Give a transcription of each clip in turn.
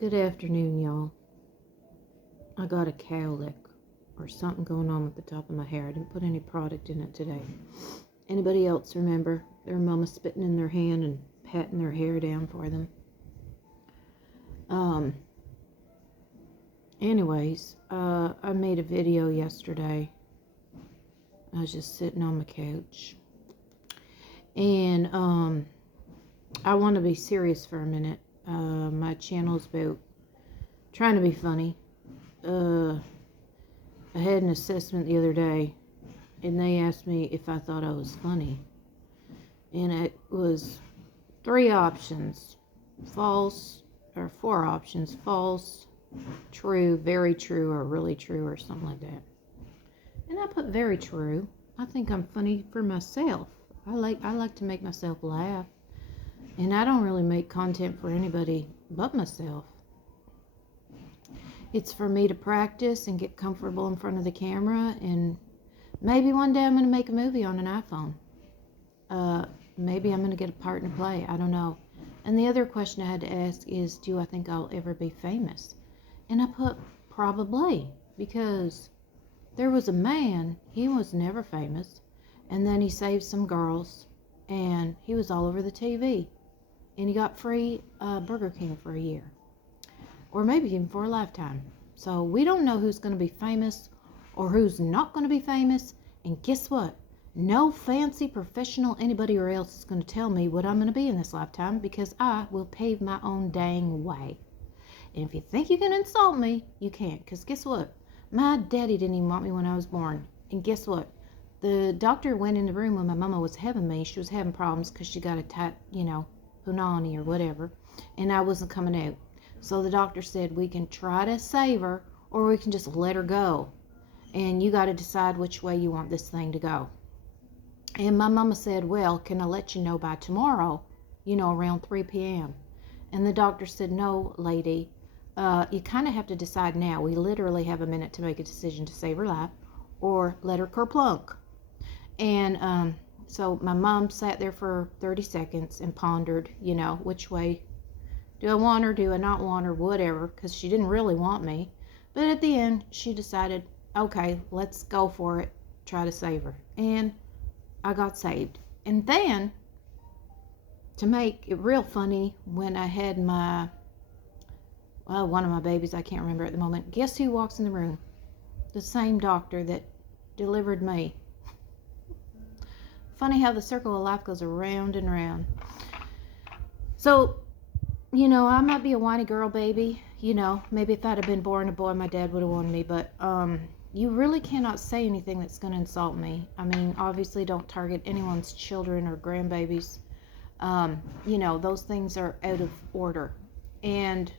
Good afternoon, y'all. I got a cowlick or something going on with the top of my hair. I didn't put any product in it today. Anybody else remember their mama spitting in their hand and patting their hair down for them? Um. Anyways, I made a video yesterday. I was just sitting on my couch, and I want to be serious for a minute. My channel is about trying to be funny. I had an assessment the other day, and they asked me if I thought I was funny. And it was 3 options: false, or 4 options: false, true, very true, or really true, or something like that. And I put very true. I think I'm funny for myself. I like to make myself laugh. And I don't really make content for anybody but myself. It's for me to practice and get comfortable in front of the camera, and maybe one day I'm going to make a movie on an iPhone. Maybe I'm going to get a part in a play. I don't know. And the other question I had to ask is, do I think I'll ever be famous? And I put probably, because there was a man, he was never famous, and then he saved some girls, and he was all over the TV, and he got free Burger King for a year, or maybe even for a lifetime. So we don't know who's going to be famous or who's not going to be famous. And guess what? No fancy professional anybody or else is going to tell me what I'm going to be in this lifetime, because I will pave my own dang way. And if you think you can insult me, you can't. Because guess what? My daddy didn't even want me when I was born. And guess what? The doctor went in the room when my mama was having me. She was having problems because she got a tight, punani or whatever. And I wasn't coming out. So the doctor said, we can try to save her, or we can just let her go. And you got to decide which way you want this thing to go. And my mama said, well, can I let you know by tomorrow, around 3 p.m.? And the doctor said, no, lady, you kind of have to decide now. We literally have a minute to make a decision to save her life or let her kerplunk. And so my mom sat there for 30 seconds and pondered, which way do I want her? Do I not want her? Whatever, because she didn't really want me. But at the end, she decided, okay, let's go for it. Try to save her. And I got saved. And then, to make it real funny, when I had one of my babies, I can't remember at the moment, guess who walks in the room? The same doctor that delivered me. Funny how the circle of life goes around and around. So, I might be a whiny girl baby. Maybe if I'd have been born a boy, my dad would have wanted me. But you really cannot say anything that's going to insult me. I mean, obviously don't target anyone's children or grandbabies. Those things are out of order. And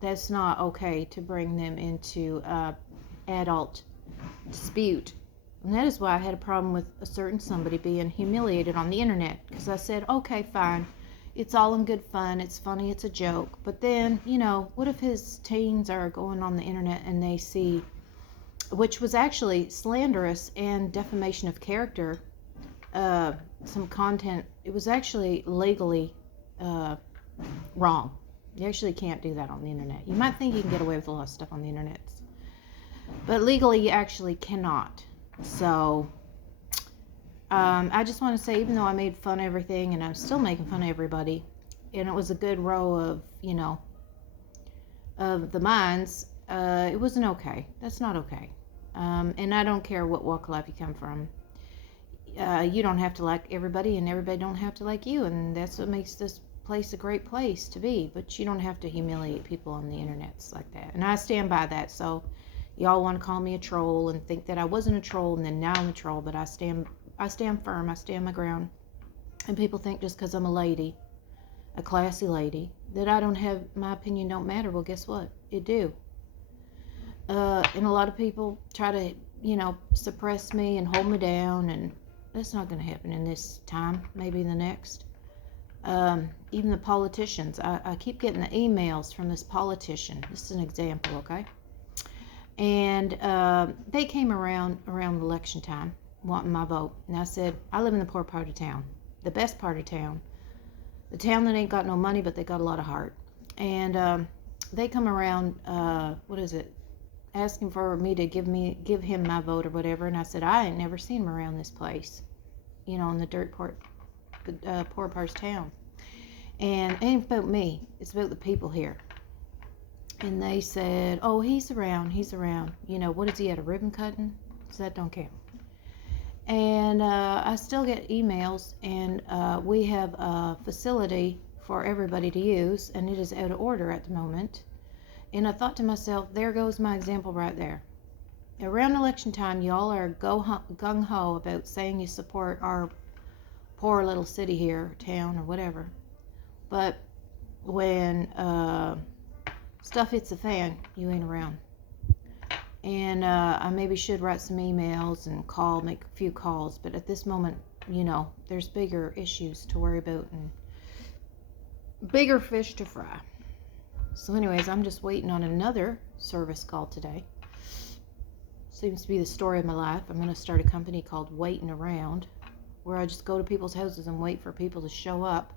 that's not okay to bring them into adult dispute. And that is why I had a problem with a certain somebody being humiliated on the internet. Because I said, okay, fine. It's all in good fun. It's funny. It's a joke. But then, what if his teens are going on the internet and they see, which was actually slanderous and defamation of character, some content. It was actually legally wrong. You actually can't do that on the internet. You might think you can get away with a lot of stuff on the internet, but legally you actually cannot. So I just want to say, even though I made fun of everything, and I'm still making fun of everybody, and it was a good row of, of the minds, it wasn't okay. That's not okay. And I don't care what walk of life you come from. You don't have to like everybody, and everybody don't have to like you, and that's what makes this place a great place to be. But you don't have to humiliate people on the internets like that. And I stand by that. So y'all want to call me a troll and think that I wasn't a troll, and then now I'm a troll, but I stand firm. I stand my ground. And people think just because I'm a lady, a classy lady, that I don't have, my opinion don't matter. Well, guess what? It do. And a lot of people try to, suppress me and hold me down, and that's not going to happen in this time, maybe in the next. Even the politicians, I keep getting the emails from this politician. This is an example, okay? And they came around election time wanting my vote. And I said, I live in the poor part of town, the best part of town, the town that ain't got no money, but they got a lot of heart. And they come around, what is it, asking for me to give him my vote or whatever, and I said I ain't never seen him around this place, in the poor parts of town. And it ain't about me, it's about the people here. And they said, oh, he's around. What is he at, a ribbon cutting? So that don't count. And I still get emails, and we have a facility for everybody to use, and it is out of order at the moment. And I thought to myself, there goes my example right there. Around election time, y'all are gung-ho about saying you support our poor little city here, town, or whatever. But when stuff hits the fan, you ain't around. And I maybe should write some emails and make a few calls. But at this moment, there's bigger issues to worry about and bigger fish to fry. So anyways, I'm just waiting on another service call today. Seems to be the story of my life. I'm going to start a company called Waiting Around, where I just go to people's houses and wait for people to show up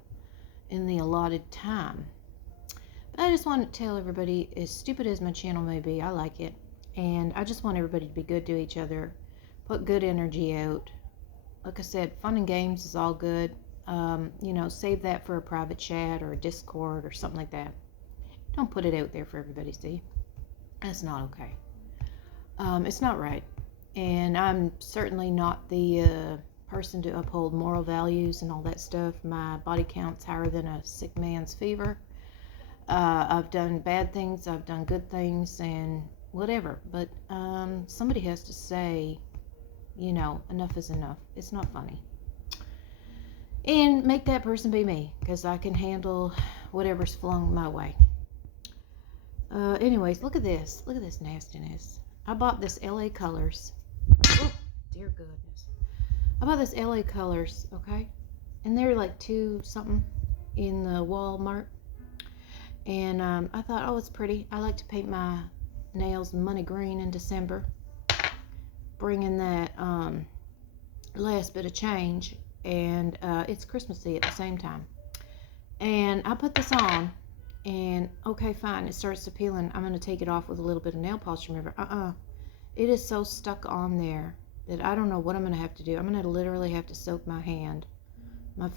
in the allotted time. But I just want to tell everybody, as stupid as my channel may be, I like it. And I just want everybody to be good to each other, put good energy out. Like I said, fun and games is all good. Save that for a private chat or a Discord or something like that. Don't put it out there for everybody to see. That's not okay. It's not right. And I'm certainly not the person to uphold moral values and all that stuff. My body count's higher than a sick man's fever. I've done bad things, I've done good things, and whatever. But somebody has to say, enough is enough. It's not funny. And make that person be me, because I can handle whatever's flung my way. Anyways, look at this. Look at this nastiness. I bought this LA Colors. Oh, dear goodness. I bought this LA Colors, okay? And they're like $2 something in the Walmart. And I thought, oh, it's pretty. I like to paint my nails money green in December. Bringing that last bit of change. And it's Christmassy at the same time. And I put this on. And okay, fine, it starts to peel, and I'm going to take it off with a little bit of nail polish remover. It is so stuck on there that I don't know what I'm going to have to do. I'm going to literally have to soak my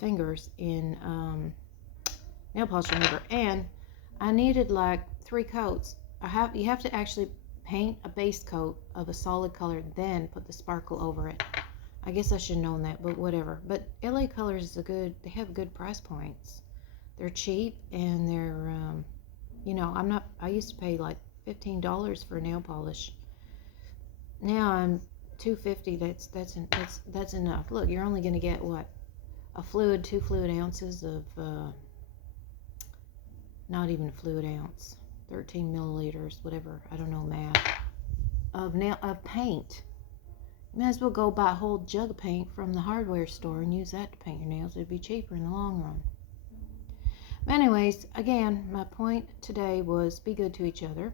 fingers in nail polish remover. And I needed like 3 coats. You have to actually paint a base coat of a solid color, then put the sparkle over it. I guess I should have known that, but whatever. But LA Colors they have good price points. They're cheap, and they're, I used to pay like $15 for nail polish. Now I'm $2.50. That's enough. Look, you're only going to get what? 2 fluid ounces of, not even a fluid ounce, 13 milliliters, whatever. I don't know math. Of paint. You might as well go buy a whole jug of paint from the hardware store and use that to paint your nails. It'd be cheaper in the long run. But anyways, again, my point today was be good to each other.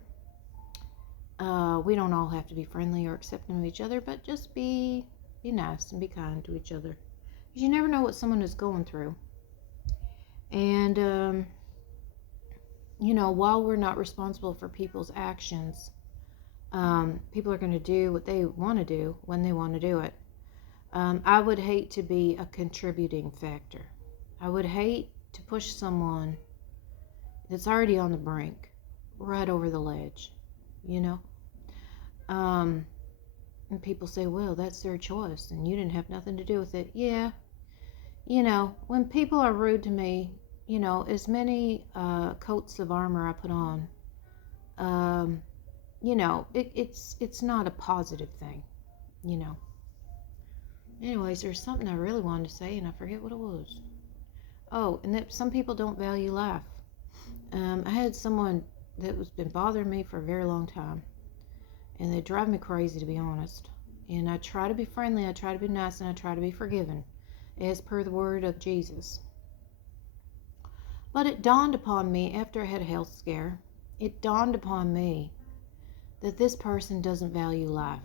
We don't all have to be friendly or accepting of each other, but just be nice and be kind to each other. Because you never know what someone is going through. And, while we're not responsible for people's actions, people are going to do what they want to do when they want to do it. I would hate to be a contributing factor. I would hate to push someone that's already on the brink right over the ledge, and people say, well, that's their choice and you didn't have nothing to do with it. Yeah, when people are rude to me, as many coats of armor I put on, it's not a positive thing, Anyways, there's something I really wanted to say and I forget what it was. Oh, and that some people don't value life. I had someone that was been bothering me for a very long time, and they drive me crazy, to be honest. And I try to be friendly, I try to be nice, and I try to be forgiving, as per the word of Jesus. But it dawned upon me after I had a health scare, it dawned upon me that this person doesn't value life.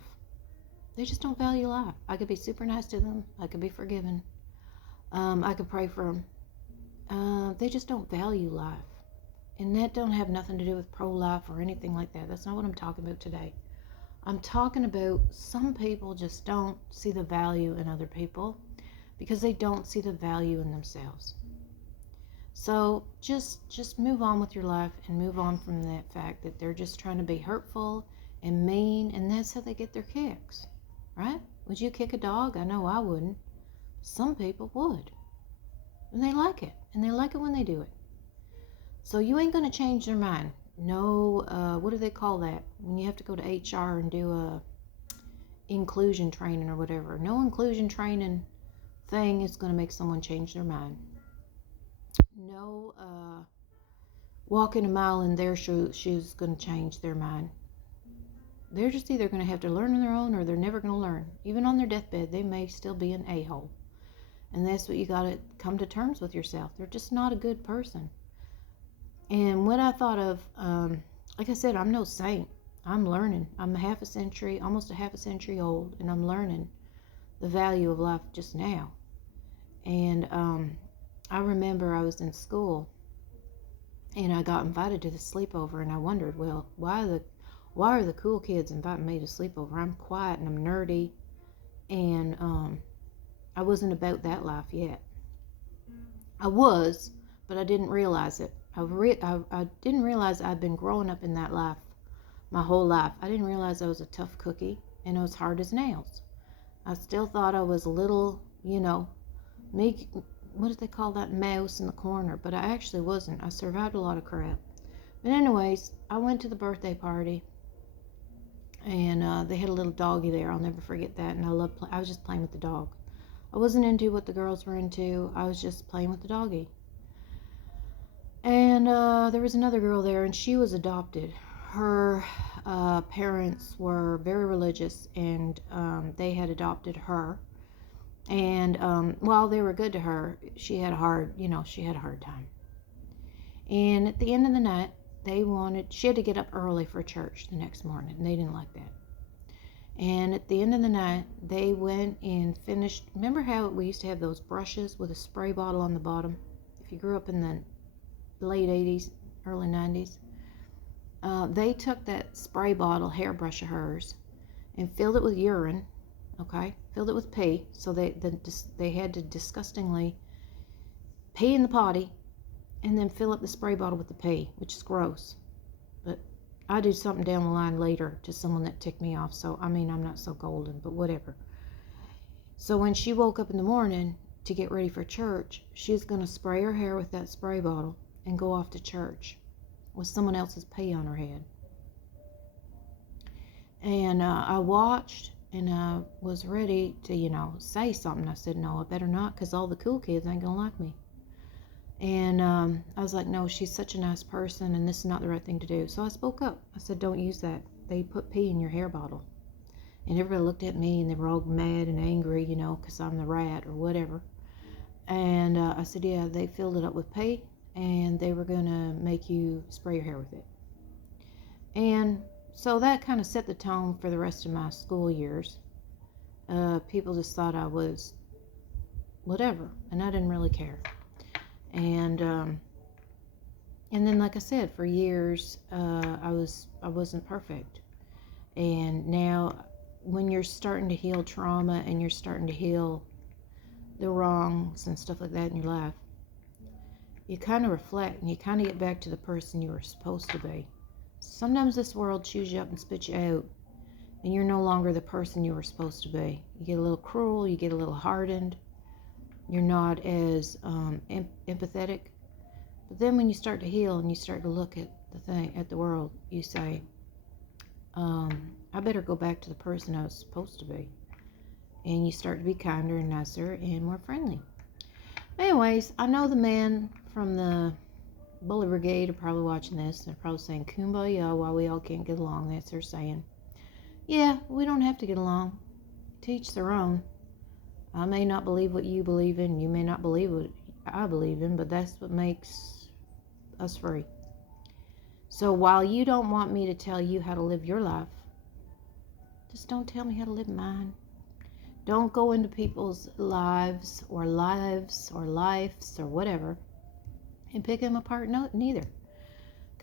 They just don't value life. I could be super nice to them. I could be forgiving. I could pray for them. They just don't value life. And that don't have nothing to do with pro-life or anything like that. That's not what I'm talking about today. I'm talking about some people just don't see the value in other people because they don't see the value in themselves. So just move on with your life and move on from that fact that they're just trying to be hurtful and mean, and that's how they get their kicks, right? Would you kick a dog? I know I wouldn't. Some people would, and they like it, and they like it when they do it. So you ain't going to change their mind. No, what do they call that? When you have to go to HR and do a inclusion training or whatever. No inclusion training thing is going to make someone change their mind. No walking a mile in their shoes is going to change their mind. They're just either going to have to learn on their own or they're never going to learn. Even on their deathbed, they may still be an a-hole. And that's what you got to come to terms with yourself. They're just not a good person. And what I thought of, like I said, I'm no saint. I'm learning. I'm almost a half a century old, and I'm learning the value of life just now. And I remember I was in school, and I got invited to the sleepover, and I wondered, well, why are the cool kids inviting me to sleepover? I'm quiet and I'm nerdy, and I wasn't about that life yet. I was, but I didn't realize it. I didn't realize I'd been growing up in that life my whole life. I didn't realize I was a tough cookie and I was hard as nails. I still thought I was a little, me, what do they call that, mouse in the corner, but I actually wasn't. I survived a lot of crap. But anyways, I went to the birthday party, and they had a little doggy there. I'll never forget that, and I was just playing with the dog. I wasn't into what the girls were into. I was just playing with the doggy. And there was another girl there, and she was adopted. Her parents were very religious, and they had adopted her. And while they were good to her, she had a hard time. And at the end of the night, she had to get up early for church the next morning, and they didn't like that. And at the end of the night, they went and finished. Remember how we used to have those brushes with a spray bottle on the bottom? If you grew up in the late 80s, early 90s, they took that spray bottle hairbrush of hers and filled it with urine, filled it with pee, so they had to disgustingly pee in the potty and then fill up the spray bottle with the pee, which is gross. But I do something down the line later to someone that ticked me off, so I'm not so golden, but whatever. So when she woke up in the morning to get ready for church, she's going to spray her hair with that spray bottle and go off to church with someone else's pee on her head. And I watched, and I was ready to, say something. I said, no, I better not, because all the cool kids ain't going to like me. And I was like, no, she's such a nice person, and this is not the right thing to do. So I spoke up. I said, don't use that. They put pee in your hair bottle. And everybody looked at me, and they were all mad and angry, because I'm the rat or whatever. And I said, yeah, they filled it up with pee, and they were going to make you spray your hair with it. And so that kind of set the tone for the rest of my school years. People just thought I was whatever, and I didn't really care. And then, like I said, for years, I wasn't perfect. And now, when you're starting to heal trauma and you're starting to heal the wrongs and stuff like that in your life, you kind of reflect and you kind of get back to the person you were supposed to be. Sometimes this world chews you up and spits you out, and you're no longer the person you were supposed to be. You get a little cruel, you get a little hardened, you're not as empathetic. But then when you start to heal and you start to look at the world, you say, I better go back to the person I was supposed to be. And you start to be kinder and nicer and more friendly. Anyways, I know the men from the Bully Brigade are probably watching this. They're probably saying, Kumbaya, why we all can't get along. That's their saying. Yeah, we don't have to get along. To each their own. I may not believe what you believe in. You may not believe what I believe in, but that's what makes us free. So while you don't want me to tell you how to live your life, just don't tell me how to live mine. Don't go into people's lives or lives or whatever and pick them apart. No, neither.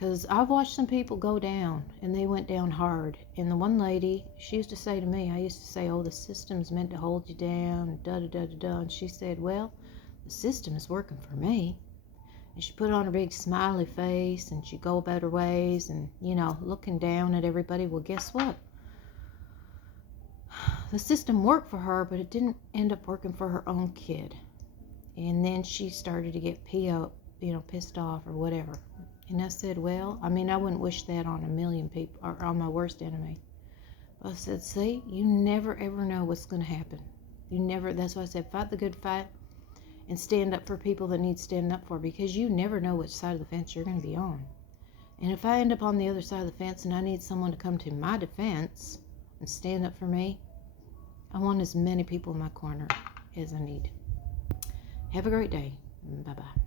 Because I've watched some people go down, and they went down hard. And the one lady, she used to say to me, I used to say, oh, the system's meant to hold you down, da-da-da-da-da. And she said, well, the system is working for me. And she put on her big smiley face, and she'd go about her ways, and, you know, looking down at everybody. Well, guess what? The system worked for her, but it didn't end up working for her own kid. And then she started to get pissed off or whatever. And I said, well, I mean, I wouldn't wish that on a million people or on my worst enemy. But I said, see, you never ever know what's going to happen. That's why I said, fight the good fight and stand up for people that need standing up for, because you never know which side of the fence you're going to be on. And if I end up on the other side of the fence and I need someone to come to my defense and stand up for me, I want as many people in my corner as I need. Have a great day. Bye-bye.